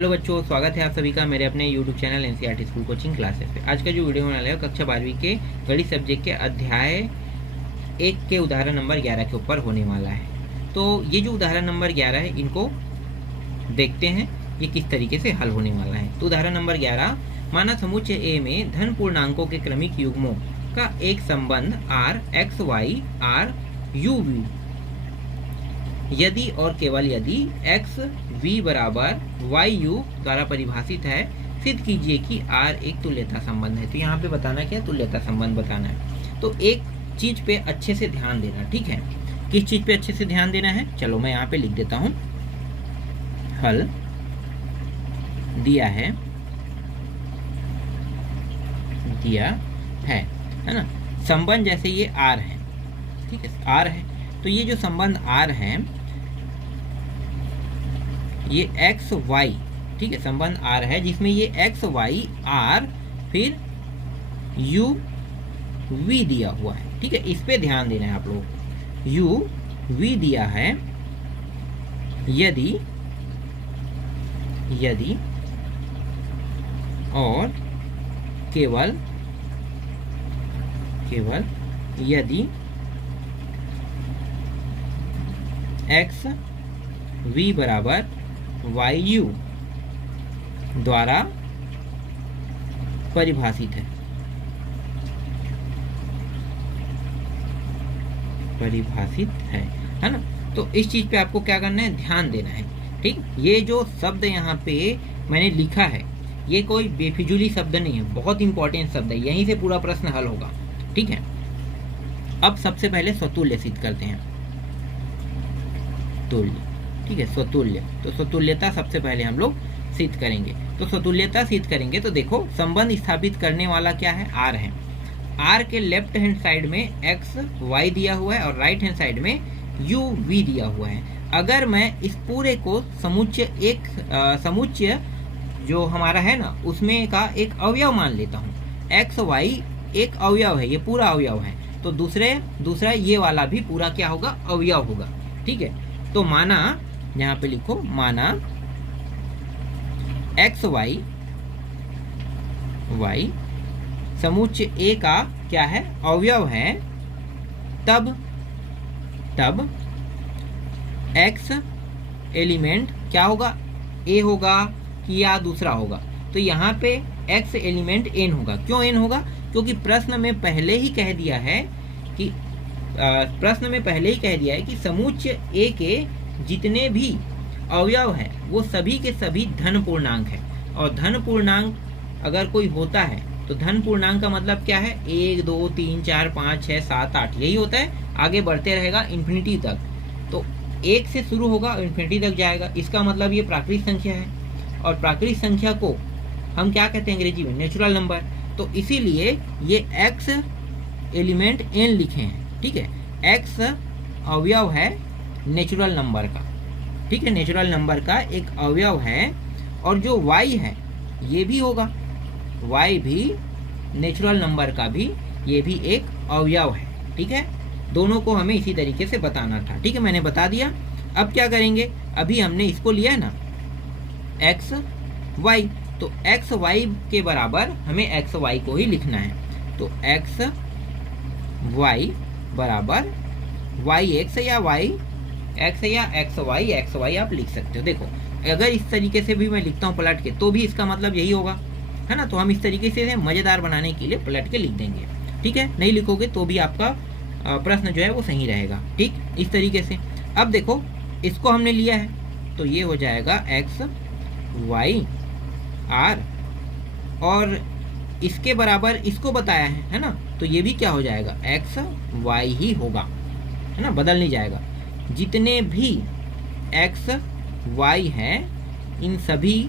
Hello बच्चों, स्वागत है आप सभी का मेरे अपने YouTube channel NCERT school coaching classes पे। आज का जो वीडियो होने वाला है कक्षा 12वीं के गणित सब्जेक्ट के अध्याय 1 के उदाहरण नंबर 11 के ऊपर होने वाला है। तो ये जो उदाहरण नंबर 11 है, इनको देखते हैं ये किस तरीके से हल होने वाला है। तो उदाहरण नंबर 11, माना समुच्चय ए में धन पूर्णांकों के क्रमिक युग्मों का एक संबंध R x Y R you v यदि और केवल यदि एक्स वी बराबर वाई यू द्वारा परिभाषित है, सिद्ध कीजिए कि आर एक तुल्यता संबंध है। तो यहाँ पे बताना क्या है, तुल्यता संबंध बताना है। तो एक चीज पे अच्छे से ध्यान देना, ठीक है। किस चीज पे अच्छे से ध्यान देना है, चलो मैं यहाँ पे लिख देता हूँ। हल दिया है ना। संबंध जैसे ये आर है, ठीक है, आर है। तो ये जो संबंध आर है ये एक्स वाई, ठीक है, संबंध आर है जिसमें ये एक्स वाई आर फिर यू वी दिया हुआ है, ठीक है। इस पे ध्यान देना है आप लोग। यू वी दिया है यदि और केवल यदि एक्स वी बराबर वाई यू द्वारा परिभाषित है ना। तो इस चीज पे आपको क्या करना है, ध्यान देना है, ठीक। ये जो शब्द यहाँ पे मैंने लिखा है ये कोई बेफिजूली शब्द नहीं है, बहुत इंपॉर्टेंट शब्द है, यहीं से पूरा प्रश्न हल होगा, ठीक है। अब सबसे पहले स्वतुल्य सिद्ध करते हैं, तुल्य, ठीक है, स्वतुल्य। तो स्वतुल्यता सबसे पहले हम लोग सिद्ध करेंगे। तो स्वतुल्यता सिद्ध करेंगे तो देखो, संबंध स्थापित करने वाला क्या है, आर है। आर के लेफ्ट हैंड साइड में एक्स वाई दिया हुआ है और राइट हैंड साइड में यू वी दिया हुआ है। अगर मैं इस पूरे को समुच्चय जो हमारा है ना उसमें का एक अवयव मान लेता हूँ, एक्स वाई एक अवयव है, ये पूरा अवयव है, तो दूसरा ये वाला भी पूरा क्या होगा, अवयव होगा, ठीक है। तो माना, यहाँ पे लिखो, माना एक्स वाई समुच्चय ए का क्या है, अवयव है, तब एक्स एलिमेंट क्या होगा, ए होगा कि या दूसरा होगा। तो यहाँ पे एक्स एलिमेंट एन होगा। क्यों एन होगा, क्योंकि प्रश्न में पहले ही कह दिया है कि समुच्चय ए के जितने भी अवयव है वो सभी के सभी धन पूर्णांक है। और धन पूर्णांक अगर कोई होता है तो धन पूर्णांक का मतलब क्या है, 1 2 3 4 5 6 7 8 यही होता है, आगे बढ़ते रहेगा इन्फिनिटी तक। तो 1 से शुरू होगा और इन्फिनिटी तक जाएगा, इसका मतलब ये प्राकृतिक संख्या है। और प्राकृतिक संख्या को हम क्या कहते हैं अंग्रेजी में, नेचुरल नंबर। तो इसीलिए ये एक्स एलिमेंट एन लिखे हैं, ठीक है। एक्स अवयव है नेचुरल नंबर का, ठीक है, नेचुरल नंबर का एक अवयव है। और जो y है ये भी होगा, y भी नेचुरल नंबर का भी, ये भी एक अवयव है, ठीक है। दोनों को हमें इसी तरीके से बताना था, ठीक है, मैंने बता दिया। अब क्या करेंगे, अभी हमने इसको लिया है ना एक्स वाई, तो एक्स वाई के बराबर हमें एक्स वाई को ही लिखना है। तो एक्स वाई बराबर वाई एक्स या वाई एक्स या एक्स वाई आप लिख सकते हो। देखो, अगर इस तरीके से भी मैं लिखता हूँ पलट के तो भी इसका मतलब यही होगा, है ना। तो हम इस तरीके से मजेदार बनाने के लिए पलट के लिख देंगे, ठीक है। नहीं लिखोगे तो भी आपका प्रश्न जो है वो सही रहेगा, ठीक, इस तरीके से। अब देखो, इसको हमने लिया है तो ये हो जाएगा एक्स वाई आर, और इसके बराबर इसको बताया है ना, तो ये भी क्या हो जाएगा, एक्स वाई ही होगा, है ना, बदल नहीं जाएगा। जितने भी एक्स वाई हैं इन सभी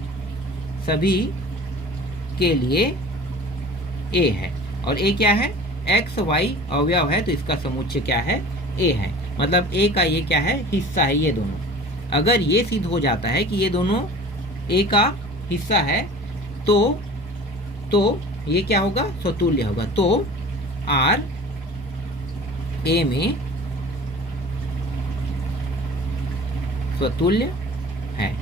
के लिए ए है। और ए क्या है, एक्स वाई अवयव है, तो इसका समुच्चय क्या है, ए है। मतलब ए का ये क्या है, हिस्सा है, ये दोनों। अगर ये सिद्ध हो जाता है कि ये दोनों ए का हिस्सा है तो ये क्या होगा, स्वतुल्य होगा। तो आर ए में स्वतुल्य है।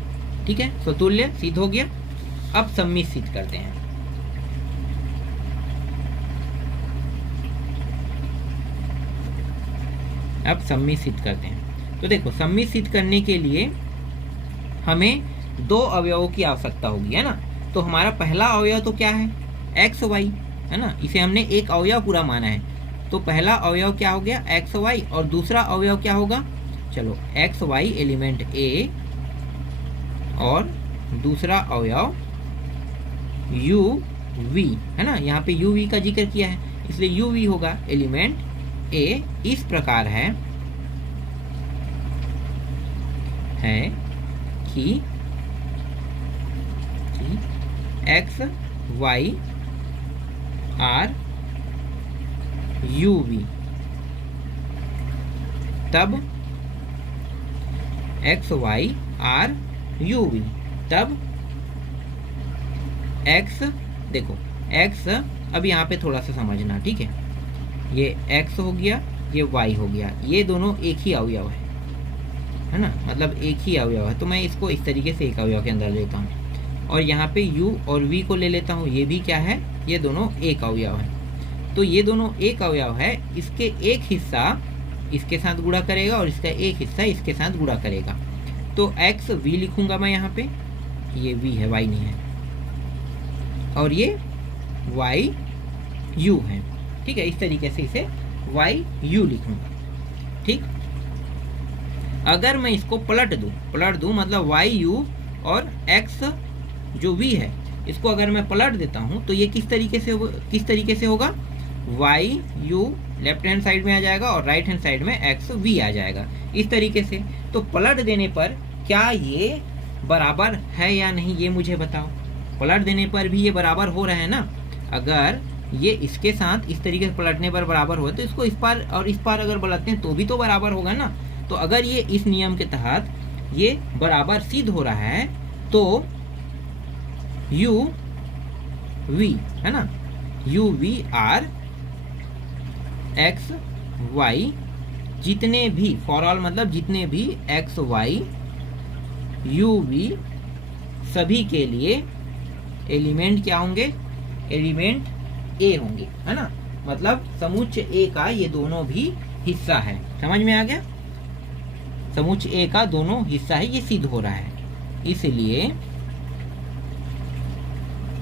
ठीक है, स्वतुल्य सिद्ध हो गया। अब सम्मित सिद्ध करते हैं। अब सम्मित सिद्ध करते हैं। तो देखो, सम्मित सिद्ध करने के लिए हमें दो अवयवों की आवश्यकता होगी, है ना। तो हमारा पहला अवयव तो क्या है, एक्स वाई, है ना। इसे हमने एक अवयव पूरा माना है। तो पहला अवयव क्या हो गया, एक्स वाई, और दूसरा अवयव क्या होगा, चलो एक्स वाई एलिमेंट ए, और दूसरा अवयव यू वी, है ना। यहाँ पे यू वी का जिक्र किया है, इसलिए यू वी होगा एलिमेंट ए। इस प्रकार है कि X Y R you V, तब X Y R you V, तब एक्स, देखो एक्स, अब यहाँ पे थोड़ा सा समझना, ठीक है। ये एक्स हो गया, ये वाई हो गया, ये दोनों एक ही अवयव है ना, मतलब एक ही अवयव है। तो मैं इसको इस तरीके से एक अवयव के अंदर लेता हूँ, और यहाँ पे u और v को ले लेता हूँ। ये भी क्या है, ये दोनों एक अवयव है। तो ये दोनों एक अवयव है, इसके एक हिस्सा इसके साथ गुणा करेगा और इसका एक हिस्सा इसके साथ गुणा करेगा। तो x v लिखूंगा मैं यहाँ पे, ये v है, y नहीं है, और ये y u है, ठीक है। इस तरीके से इसे y u लिखूंगा, ठीक। अगर मैं इसको पलट दूं मतलब y u और x जो v है, इसको अगर मैं पलट देता हूं तो ये किस तरीके से होगा, y u left hand side में आ जाएगा और राइट हैंड साइड में x v आ जाएगा, इस तरीके से। तो पलट देने पर क्या ये बराबर है या नहीं, ये मुझे बताओ। पलट देने पर भी ये बराबर हो रहा है ना। अगर ये इसके साथ इस तरीके से पलटने पर बराबर हो तो इसको इस पार और इस पार अगर पलटते हैं तो भी तो बराबर होगा ना। तो अगर ये इस नियम के तहत ये बराबर सिद्ध हो रहा है तो u v, है ना, u v R x y, जितने भी, फॉर ऑल मतलब जितने भी एक्स वाई u v सभी के लिए एलिमेंट क्या होंगे, एलिमेंट a होंगे, है ना। मतलब समुच्चय a का ये दोनों भी हिस्सा है। समझ में आ गया, समुच्चय a का दोनों हिस्सा है, ये सिद्ध हो रहा है। इसलिए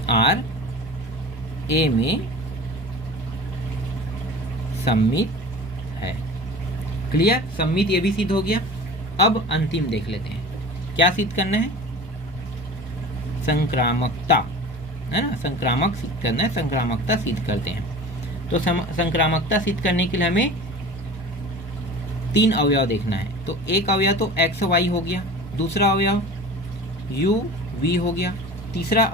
R A में सम्मित है। क्लियर, सम्मित ये भी सिद्ध हो गया। अब अंतिम देख लेते हैं, क्या सिद्ध करना है, संक्रामकता, है ना। संक्रामक सिद्ध करना है, संक्रामकता सिद्ध करते हैं। तो संक्रामकता सिद्ध करने के लिए हमें तीन अवयव देखना है। तो एक अवयव तो एक्स वाई हो गया, दूसरा अवयव यू वी हो गया, तीसरा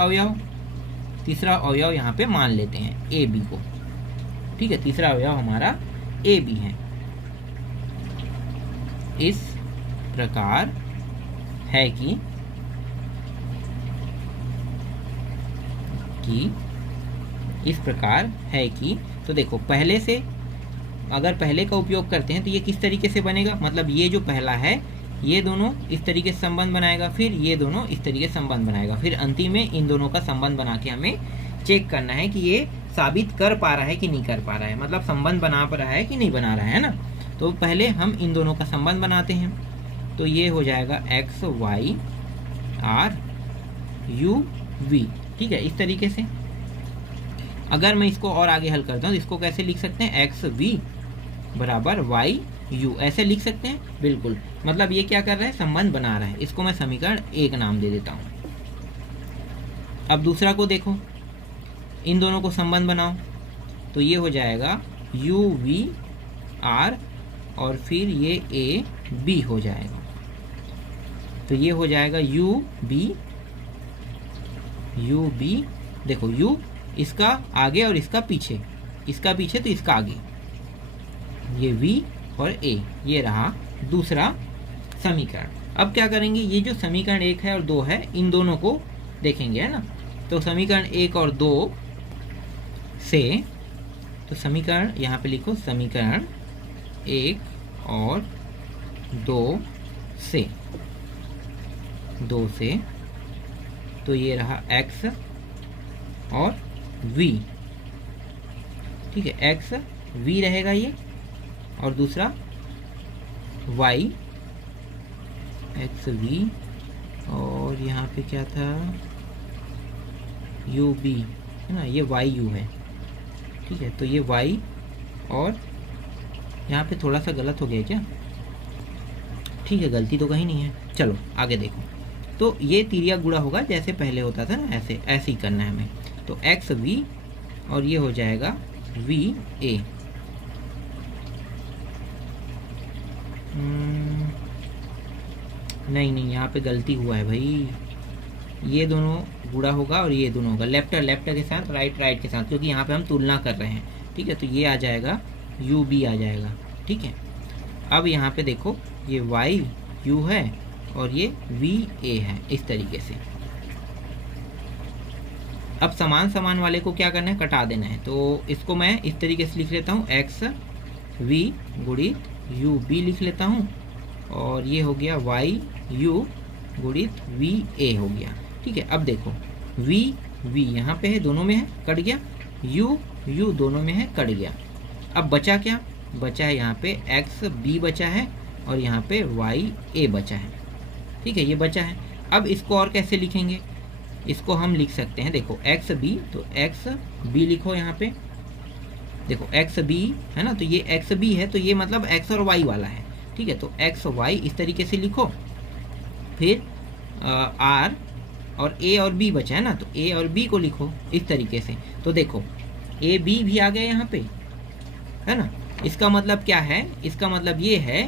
अवयव यहाँ पे मान लेते हैं ए बी को, ठीक है। तीसरा अवयव हमारा ए बी है। इस प्रकार है कि इस प्रकार है कि, तो देखो पहले से अगर पहले का उपयोग करते हैं तो ये किस तरीके से बनेगा, मतलब ये जो पहला है ये दोनों इस तरीके से संबंध बनाएगा, फिर ये दोनों इस तरीके से संबंध बनाएगा, फिर अंतिम में इन दोनों का संबंध बना के हमें चेक करना है कि ये साबित कर पा रहा है कि नहीं कर पा रहा है, मतलब संबंध बना पा रहा है कि नहीं बना रहा है ना। तो पहले हम इन दोनों का संबंध बनाते हैं। तो ये हो जाएगा x Y R you v, ठीक है। इस तरीके से अगर मैं इसको और आगे हल करता हूँ तो इसको कैसे लिख सकते हैं, एक्स वी बराबर वाई यू, ऐसे लिख सकते हैं, बिल्कुल। मतलब ये क्या कर रहा है, संबंध बना रहा है। इसको मैं समीकरण एक नाम दे देता हूँ। अब दूसरा को देखो, इन दोनों को संबंध बनाओ, तो ये हो जाएगा यू वी आर और फिर ये ए बी हो जाएगा। तो ये हो जाएगा यू बी, देखो यू इसका आगे और इसका पीछे, इसका पीछे तो इसका आगे, ये v और a, ये रहा दूसरा समीकरण। अब क्या करेंगे, ये जो समीकरण 1 है और 2 है इन दोनों को देखेंगे, है ना। तो समीकरण 1 और 2 से, तो समीकरण यहाँ पे लिखो, समीकरण 1 और 2 से तो ये रहा x और v, ठीक है, x v रहेगा ये, और दूसरा y x v, और यहाँ पे क्या था u b है ना, ये y u है, ठीक है। तो ये y, और यहाँ पे थोड़ा सा गलत हो गया क्या, ठीक है, गलती तो कहीं नहीं है। चलो आगे देखो, तो ये तिर्यक गुणा होगा जैसे पहले होता था ना, ऐसे ही करना है हमें। तो एक्स वी और ये हो जाएगा वी ए। नहीं, यहाँ पे गलती हुआ है भाई, ये दोनों गुणा होगा और ये दोनों होगा, लेफ्ट के साथ, राइट के साथ, क्योंकि यहाँ पे हम तुलना कर रहे हैं, ठीक है। तो ये आ जाएगा यू बी आ जाएगा, ठीक है। अब यहाँ पे देखो, ये वाई यू है और ये वी ए है, इस तरीके से। अब समान वाले को क्या करना है, कटा देना है। तो इसको मैं इस तरीके से लिख लेता हूँ, एक्स वी गुणित यू बी लिख लेता हूँ, और ये हो गया वाई यू गुणित वी ए हो गया, ठीक है। अब देखो वी यहाँ पे है, दोनों में है, कट गया, यू दोनों में है, कट गया। अब बचा क्या, बचा है यहाँ पे एक्स बी बचा है, और यहाँ पे वाई ए बचा है, ठीक है, ये बचा है। अब इसको और कैसे लिखेंगे, इसको हम लिख सकते हैं, देखो एक्स बी, तो एक्स बी लिखो यहाँ पे, देखो एक्स बी है ना, तो ये एक्स बी है, तो ये मतलब एक्स और वाई वाला है, ठीक है। तो एक्स वाई इस तरीके से लिखो, फिर आर और ए और बी बचा है ना, तो ए और बी को लिखो इस तरीके से। तो देखो ए बी भी आ गया यहाँ पे, है ना। इसका मतलब क्या है, इसका मतलब ये है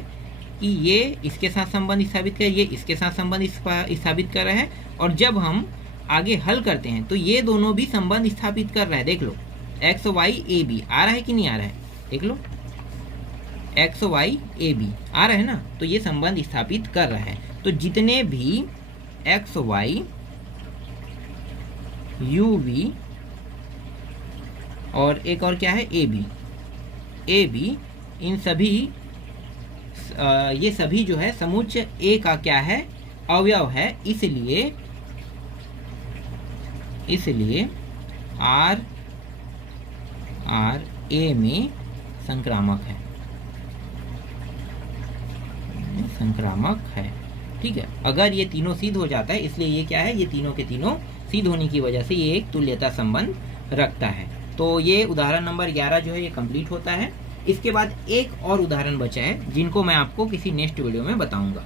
कि ये इसके साथ संबंध स्थापित कर, ये इसके साथ संबंध स्थापित कर रहे हैं, और जब हम आगे हल करते हैं तो ये दोनों भी संबंध स्थापित कर रहा है। देख लो एक्स वाई ए बी आ रहा है कि नहीं आ रहा है, देख लो एक्स वाई ए बी आ रहा है ना, तो ये संबंध स्थापित कर रहा है। तो जितने भी एक्स वाई यू वी और एक और क्या है ए बी, इन सभी ये सभी जो है समुच्चय ए का क्या है, अवयव है, इसलिए आर ए में संक्रामक है, ठीक है। अगर ये तीनों सिद्ध हो जाता है, इसलिए ये क्या है, ये तीनों के तीनों सिद्ध होने की वजह से ये एक तुल्यता संबंध रखता है। तो ये उदाहरण नंबर 11 जो है ये कंप्लीट होता है। इसके बाद एक और उदाहरण बचा है, जिनको मैं आपको किसी नेक्स्ट वीडियो में बताऊंगा।